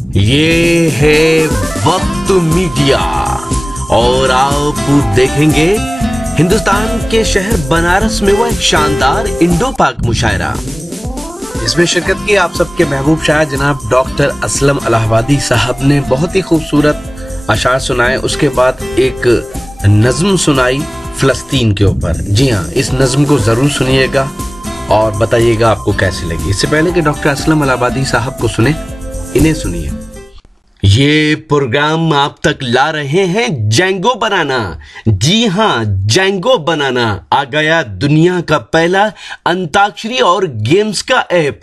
ये है वक्त मीडिया और आप देखेंगे हिंदुस्तान के शहर बनारस में हुआ एक शानदार इंडो पाक मुशायरा। इसमें शिरकत की आप सबके महबूब शायर जनाब डॉक्टर असलम इलाहाबादी साहब ने बहुत ही खूबसूरत अशार सुनाए। उसके बाद एक नज्म सुनाई फिलिस्तीन के ऊपर। जी हाँ, इस नज्म को जरूर सुनिएगा और बताइएगा आपको कैसी लगी। इससे पहले कि डॉक्टर असलम इलाहाबादी साहब को सुने, इन्हें सुनिए। ये प्रोग्राम आप तक ला रहे हैं जेंगो बनाना। जी हाँ, जेंगो बनाना आ गया दुनिया का पहला अंताक्षरी और गेम्स का ऐप।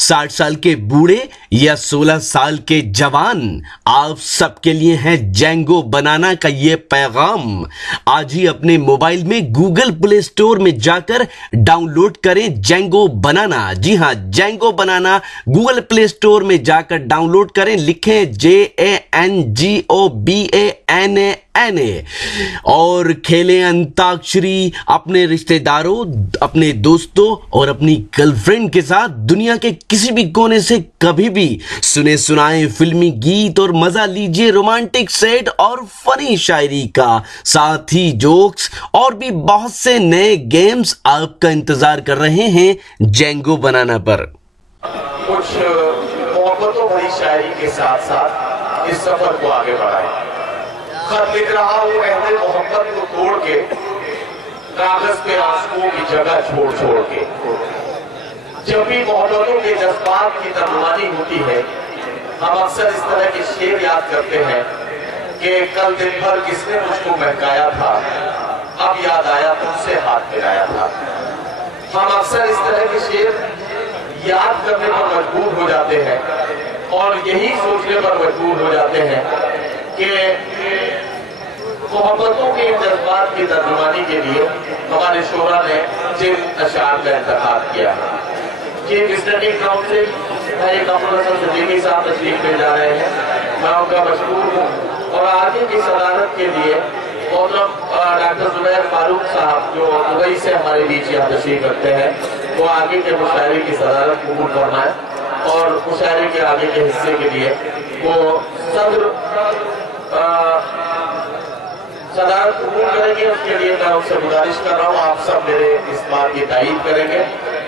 60 साल के बूढ़े या 16 साल के जवान, आप सबके लिए है जेंगो बनाना का ये पैगाम। आज ही अपने मोबाइल में गूगल प्ले स्टोर में जाकर डाउनलोड करें जेंगो बनाना। जी हाँ, जेंगो बनाना गूगल प्ले स्टोर में जाकर डाउनलोड करें। लिखें JANGOBANANA और खेलें अंताक्षरी अपने रिश्तेदारों, अपने दोस्तों और अपनी गर्लफ्रेंड के साथ दुनिया के किसी भी कोने से कभी भी। सुने सुनाए फिल्मी गीत और मजा लीजिए रोमांटिक सेट और फनी शायरी का, साथ ही जोक्स और भी बहुत से नए गेम्स आपका इंतजार कर रहे हैं जेंगो बनाना पर। कुछ मोहब्बतों भरी शायरी के साथ साथ इस सफर को आगे बढ़ाए। खत लिख रहा हूँ अहद मोहब्बत को तोड़ के, कागज पे आंसुओं की जगह छोड़ छोड़ के। जब भी मोहब्बतों के जज्बात की तर्जुमानी होती है, हम अक्सर इस तरह के शेर याद करते हैं कि कल दिन भर किसने मुझको महकाया था, अब याद आया तुमसे हाथ मिलाया था। हम अक्सर इस तरह के शेर याद करने पर मजबूर हो जाते हैं और यही सोचने पर मजबूर हो जाते हैं कि मोहब्बतों के जज्बात की तर्जुमानी के लिए हमारे शोरा ने जिन अशार का इंतखाब किया है। ये विजिटिंग काउंसिल भाई डॉक्टर सदीकी साहब तशरीफ ले जा रहे हैं, मैं उनका मशहूर हूँ। और आगे की सदारत के लिए डॉक्टर जुबैर फारूक साहब जो दुबई से हमारे बीच यहाँ तशरीफ रखते हैं, वो आगे के मुशायरे की सदारत कबूल फरमाए और मुशायरे के आगे के हिस्से के लिए वो सदर सदारत कबूल करेंगे। उसके लिए मैं उनसे गुजारिश कर रहा हूँ, आप सब मेरे इस बात की तारीफ करेंगे।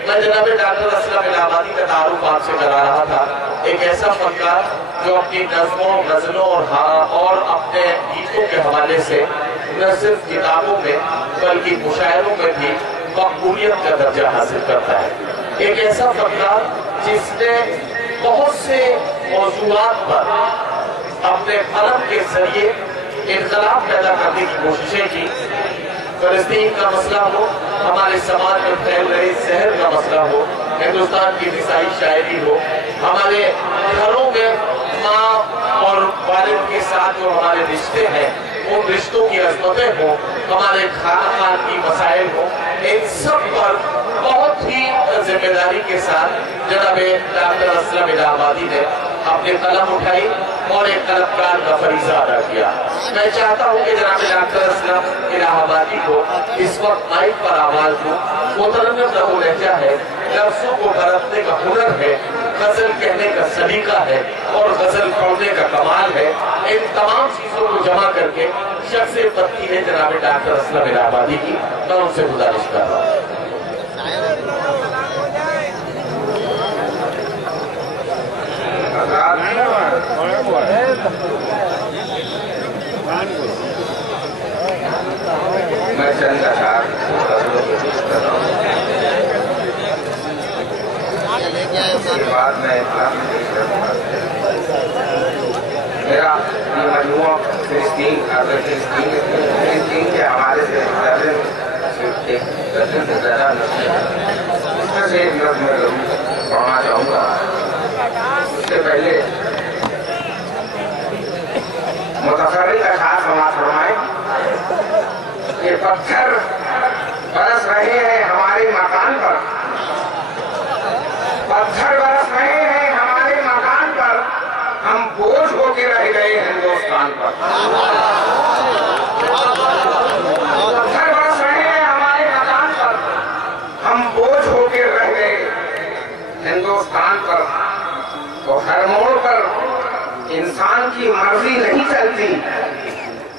मैं जनाब डॉक्टर असलम इलाहाबादी का तारुफ आपसे करा रहा था, एक ऐसा फनकार जो अपनी नज़्मों, गज़लों और अपने गीतों के हवाले से न सिर्फ किताबों में बल्कि मुशायरों में भी मकबूलियत का दर्जा हासिल करता है। एक ऐसा फनकार जिसने बहुत से मौज़ूआत पर अपने कलम के जरिए इख्तिलाफ पैदा करने की कोशिशें की। फिलिस्तीन का मसला हो, हमारे समाज में फैल रहे जहर का मसला हो, हिंदुस्तान की ईसाई शायरी हो, हमारे घरों में माँ और वालिद के साथ जो हमारे रिश्ते हैं उन रिश्तों की अजमतें हो, हमारे खान की मसाइल हो, इन सब पर बहुत ही जिम्मेदारी के साथ जनाब डॉक्टर असलम इलाहाबादी ने अपने कलम उठाई और एक कलमकार का फरीजा अदा किया। मैं चाहता हूँ कि जनाब डॉक्टर असलम इलाहाबादी को इस वक्त माइक पर आवाज दूं। मुतरन्निम लहू लहजा है, लफ्जों को बरतने का हुनर है, गजल कहने का सलीका है और गजल पढ़ने का कमाल है। इन तमाम चीजों को जमा करके शख्स पत्ती है जनाब डॉक्टर असलम इलाहाबादी की, मैं उनसे गुजारिश कर रहा हूँ। मैं चंद अशार उसके बाद मैं मेरा मजमूआ फिलिस्तीन के हवाले से इसमें से एक लफ्ज़ मैं जरूर पढ़ना चाहूँगा। इससे पहले मुतफर्रिक अशार समाज फरमाए कि पत्थर बरस रहे हैं हमारे मकान पर, पत्थर बरस रहे हैं हमारे मकान पर, हम बोझ होके रह गए हिंदुस्तान पर। पत्थर बरस रहे हैं हमारे मकान पर, हम बोझ होके रह गए हिंदुस्तान पर। तो हर मोड़ पर की मर्जी नहीं चलती,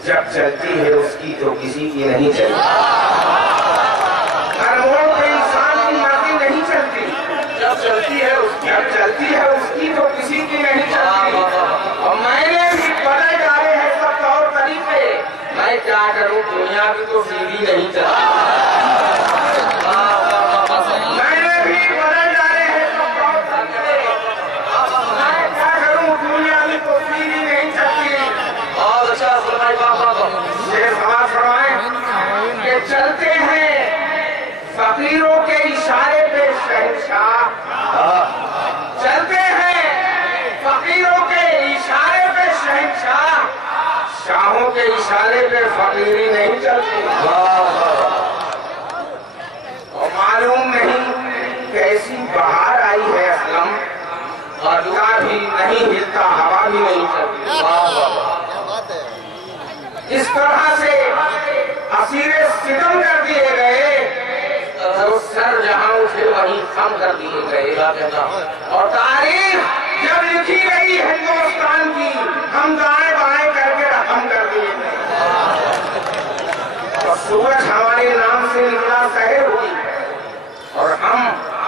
जब चलती है उसकी तो किसी की नहीं चलती। हर मोड़ पे इंसान की मर्जी नहीं चलती, जब चलती है उसकी तो किसी की नहीं चलती। और मैंने भी बदल डाले हैं सब तौर तरीके, मैं क्या करूं, दुनिया की तो सीधी नहीं चलती। मैंने भी बदल डाले हैं सब तौर तरीके, मैं क्या करूं, दुनिया की तो सीधी नहीं चलती। बहुत अच्छा फरमाए बाबा। ये समाज फरमाए कि चलते हैं फकीरों के इशारे पे शहंशाह, चलते हैं फकीरों के इशारे पे शहंशाह, शाहों के इशारे पे फकीरी नहीं चलती। और मालूम नहीं कैसी बहार आई है असलम, पत्ता भी नहीं हिलता, हवा भी नहीं चलती। इस तरह से असीरे सितम कर दिए गए, तो सर जहां फिर वहीं खम कर दिए गए। और तारीख जब लिखी गई हिंदुस्तान की, हम दाएं बाएं करके रकम कर दिए गए। और सूरज हमारे नाम से निकला शहर हुई, और हम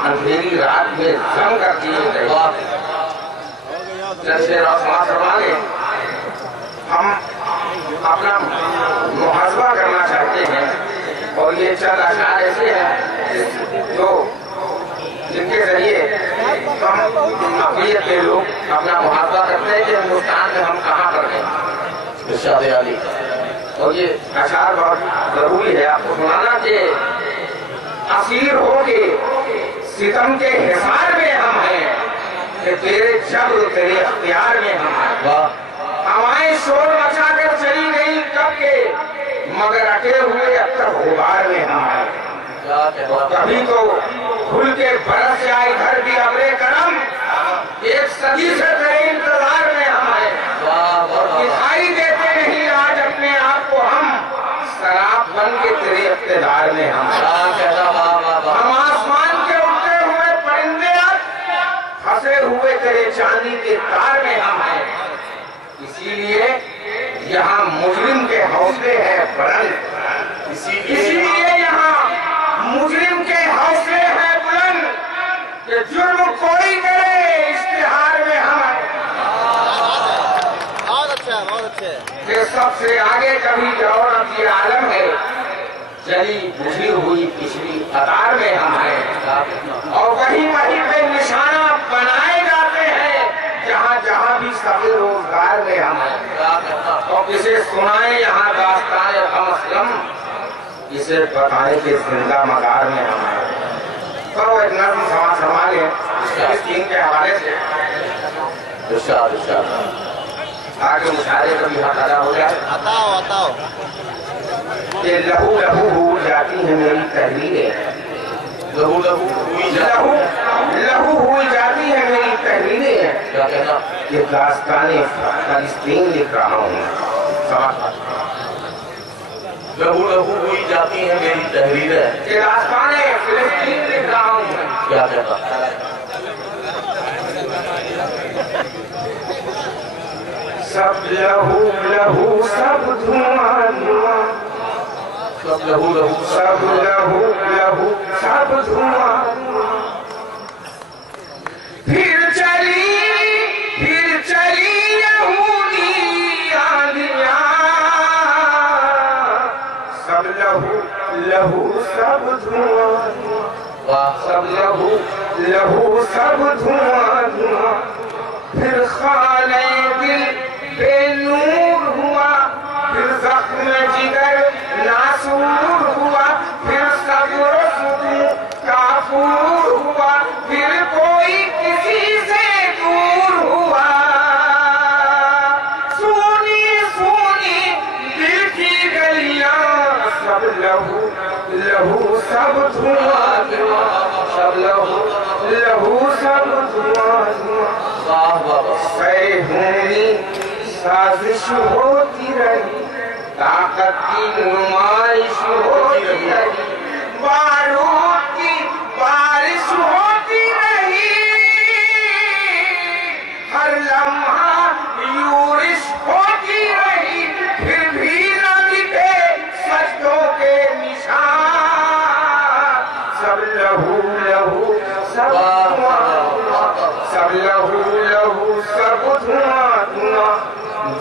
अंधेरी रात में जम कर दिए गए। जैसे हम अपना मुहासबा करना चाहते हैं, और ये चंद अशार ऐसे हैं जो जिनके जरिए हम अक़लियत के लोग अपना मुहासबा करते हैं कि हिंदुस्तान में हम कहाँ पर हैं। और ये अशार बहुत जरूरी है आपको सुनाना कि असीर हो के सितम के हिसार में हम हैं, कि तेरे जब्र तेरे अख्तियार में हम हैं। हवाएं शोर मचा कर चली गई कब के, मगर अटे हुए अब तक गुबार में हम हैं। कभी तो खुल के बरस जाए घर भी अमरे करम, एक सदी से तेरे इंतजार में हम हैं। और दिखाई देते नहीं आज अपने आप को हम, शराब बन के तेरे इख्तियार में हम हैं। हम आसमान के उड़ते हुए परिंदे, अब फंसे हुए तेरे चांदी के तार में हम हैं। इसीलिए यहाँ मुजरिम के हौसले हैं बुलंद, इसीलिए यहाँ मुजरिम के हौसले हैं बुलंद, कि जुर्म कोई करे इश्तिहार में हम हैं। बहुत अच्छा कि सबसे आगे कभी रौनक ये आलम है, जली बुझी हुई पिछली कतार में हम हैं। और वहीं वहीं पे निशाना बनाए जाते हैं, जहाँ जहाँ भी सभी रोजगार में हम हैं। और किसे सुनाए यहाँ दास्तान हम असलम, इसे बताए कि जिंदा मकार में हम हैं। तो एक नज्म समाज संभाले इस दिन के हवाले से, आगे मुशायरे कभी हाथ अदा हो जाए। बताओ ये लहू लहू हो जाती है मेरी तहरीरें, लहू लहू हुई जाती है मेरी तहरीरें, ये दास्ताने फलस्तीन लिख रहा हूँ। लहू लहू हुई जाती है मेरी तहरीरें, ये दास्ताने फलस्तीन लिख रहा हूँ। क्या कहता सब लहू लहू सब धुआं धुआं, सब लहू लहू सब लहू लहू सब धुआं। फिर चली यहूदी आंधियां, सब लहू लहू सब धुआं, सब लहू लहू सब धुआं धुआं। फिर खाने दिल बेनूर हुआ, फिर जख्म जिगर नासूर हुआ, फिर सब्र सुकून काफूर हुआ, फिर कोई किसी से दूर हुआ। सोनी सोनी दिल की गलियां, सब लहू लहू सब धुआं धुआं, सब लहू लहू सब धुआं धुआं। सैहूनी साजिश होती रही, ताकत की नुमाइश होती रही, बारूद की बारिश होती रही, हर लम्हा यूरिश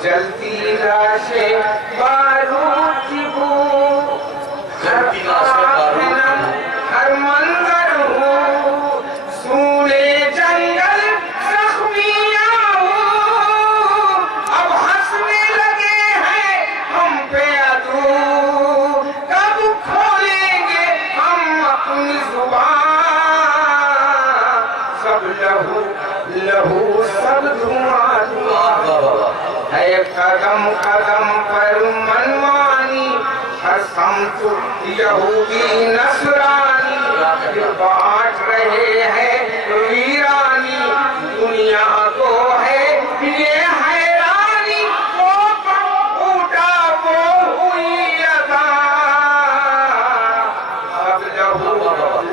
जलती लाशें बारूद की बू, हर मंजर हो सूने जंगल जख्मियां हो, अब हंसने लगे हैं हम पे अदू, कब खोलेंगे हम अपनी जुबान, सब लहू लहू सब धुआं धुआं है, कदम कदम पर मनमानी, हर समत यहूदी नसरानी, बांट रहे हैं वीरानी, दुनिया को है ये हैरानी, वो उठा वो हुई अदा, सब लहू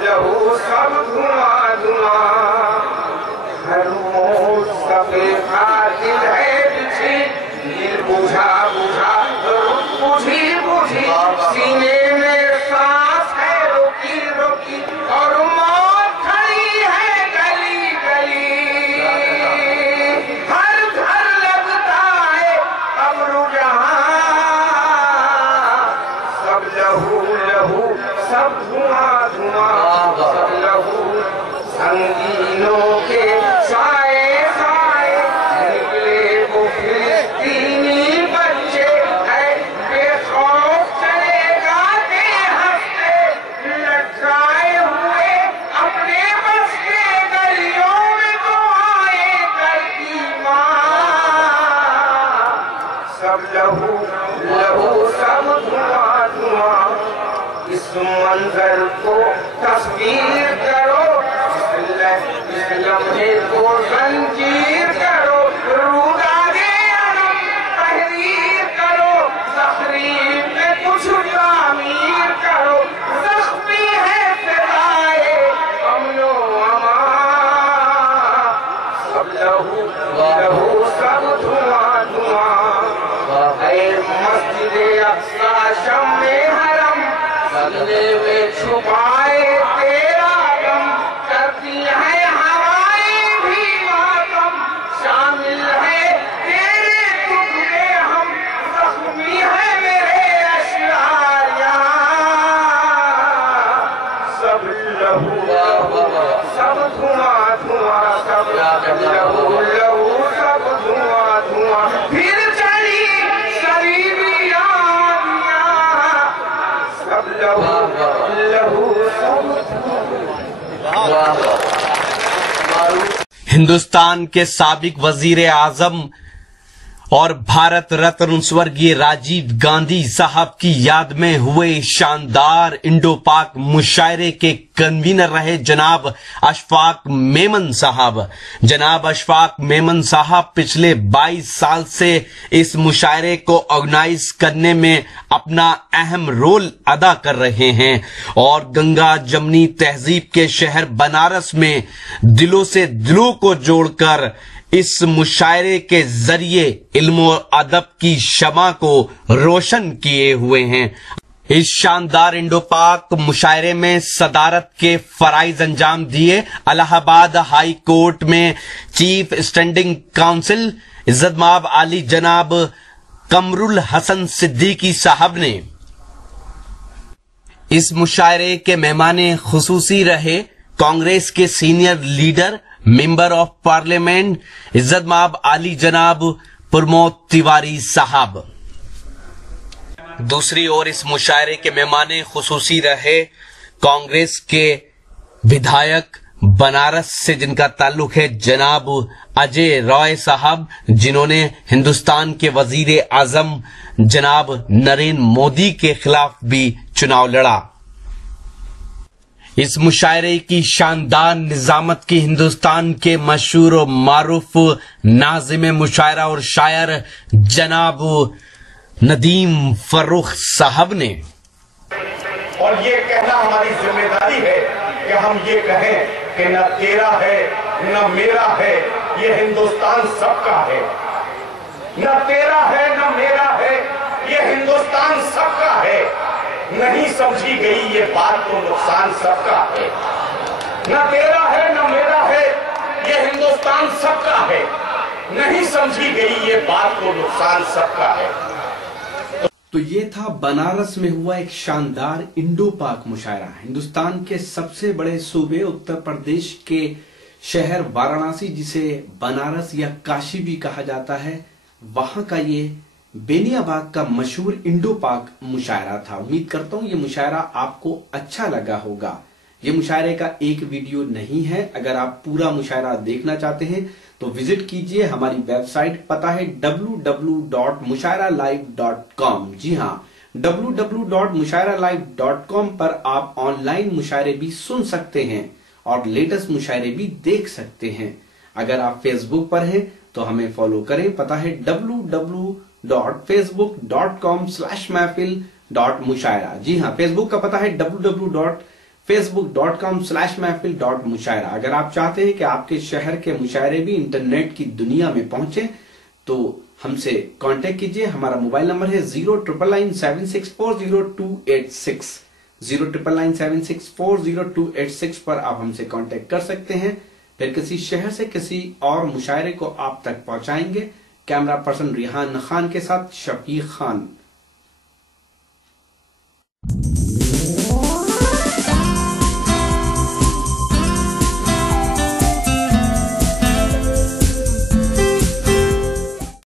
लहू सब धुआं धुआं, हर मौत सफेद दिल है पीछे, दिल बुझा बुझा बुझी बुझी, सीने में सांस है रोकी रोकी, और मौत खड़ी है गली गली, हर घर लगता है कब्र जहां, सब लहू लहू सब धुआं धुआं, सब लहू संगीनों के साए साए, निकले वो फिलिस्तीनी बच्चे हैं, बेखौफ चले गाते हंसते, लटकाए हुए अपने बस के गलियों में दुआएं करती माँ, सब लहू लहू सब धुआं धुआं, इस मंजर को तस्वीर करो, इस लम्हे को जंजीर करो, रूदागे अनम तहरीर करो, तहरीर में कुछ तामीर करो, जख्मी है फिदाए अमनो अमान, सब लहू लहू सब धुआं धुआं, है मस्जिद अक्सा शम्मे हरम, सीने में छुपाए तेरा गम, करती है हवाएं भी मातम, शामिल है तेरे दुख में हम, जख्मी है मेरे अशआर यहाँ, सब लहू सब धुआं धुआं, सब लहू लहू सब धुआं धुआं, फिर चली सरीबी आंधियां, सब लहू लहू सब हिंदुस्तान के साबिक वजीर आजम और भारत रत्न स्वर्गीय राजीव गांधी साहब की याद में हुए शानदार इंडो पाक मुशायरे के कन्वीनर रहे जनाब अशफाक मेमन साहब। जनाब अशफाक मेमन साहब पिछले 22 साल से इस मुशायरे को ऑर्गेनाइज करने में अपना अहम रोल अदा कर रहे हैं और गंगा जमनी तहजीब के शहर बनारस में दिलों से दिलों को जोड़कर इस मुशायरे के जरिए इल्म और अदब की शमा को रोशन किए हुए हैं। इस शानदार इंडो पाक मुशायरे में सदारत के फराइज अंजाम दिए इलाहाबाद हाई कोर्ट में चीफ स्टैंडिंग काउंसिल इज्जतमाब आली जनाब कमरुल हसन सिद्दीकी साहब ने। इस मुशायरे के मेहमान खुसूसी रहे कांग्रेस के senior leader member of parliament इज्जतमाब आली जनाब प्रमोद तिवारी साहब। दूसरी ओर इस मुशायरे के मेहमान खुसूसी रहे कांग्रेस के विधायक बनारस से जिनका ताल्लुक है जनाब अजय रॉय साहब, जिन्होंने हिंदुस्तान के वजीर आजम जनाब नरेंद्र मोदी के खिलाफ भी चुनाव लड़ा। इस मुशायरे की शानदार निजामत की हिंदुस्तान के मशहूर और मारूफ नाज़िम मुशायरा और शायर जनाब नदीम फर्रुख साहब ने। और ये कहना हमारी जिम्मेदारी है कि हम ये कहें कि न तेरा है न मेरा है, ये हिंदुस्तान सबका है। न तेरा है न मेरा है, ये हिंदुस्तान सबका है। नहीं समझी गई ये बात तो नुकसान सबका है। न तेरा है न मेरा है, ये हिंदुस्तान सबका है। नहीं समझी गई ये बात को नुकसान सबका है। तो ये था बनारस में हुआ एक शानदार इंडो पाक मुशायरा। हिंदुस्तान के सबसे बड़े सूबे उत्तर प्रदेश के शहर वाराणसी, जिसे बनारस या काशी भी कहा जाता है, वहां का ये बेनियाबाग का मशहूर इंडो पाक मुशायरा था। उम्मीद करता हूं ये मुशायरा आपको अच्छा लगा होगा। ये मुशायरे का एक वीडियो नहीं है, अगर आप पूरा मुशायरा देखना चाहते हैं तो विजिट कीजिए हमारी वेबसाइट, पता है www.mushairalive.com। जी हाँ, www.mushairalive.com पर आप ऑनलाइन मुशायरे भी सुन सकते हैं और लेटेस्ट मुशायरे भी देख सकते हैं। अगर आप फेसबुक पर हैं तो हमें फॉलो करें, पता है www.facebook.com/महफिल.मुशायरा। जी हाँ, फेसबुक का पता है www.facebook.com/महफिल.मुशायरा। अगर आप चाहते हैं कि आपके शहर के मुशायरे भी इंटरनेट की दुनिया में पहुंचे तो हमसे कांटेक्ट कीजिए। हमारा मोबाइल नंबर है 09997640286। 09997640286 पर आप हमसे कांटेक्ट कर सकते हैं। फिर किसी शहर से किसी और मुशायरे को आप तक पहुंचाएंगे। कैमरा पर्सन रिहान खान के साथ शफीक खान।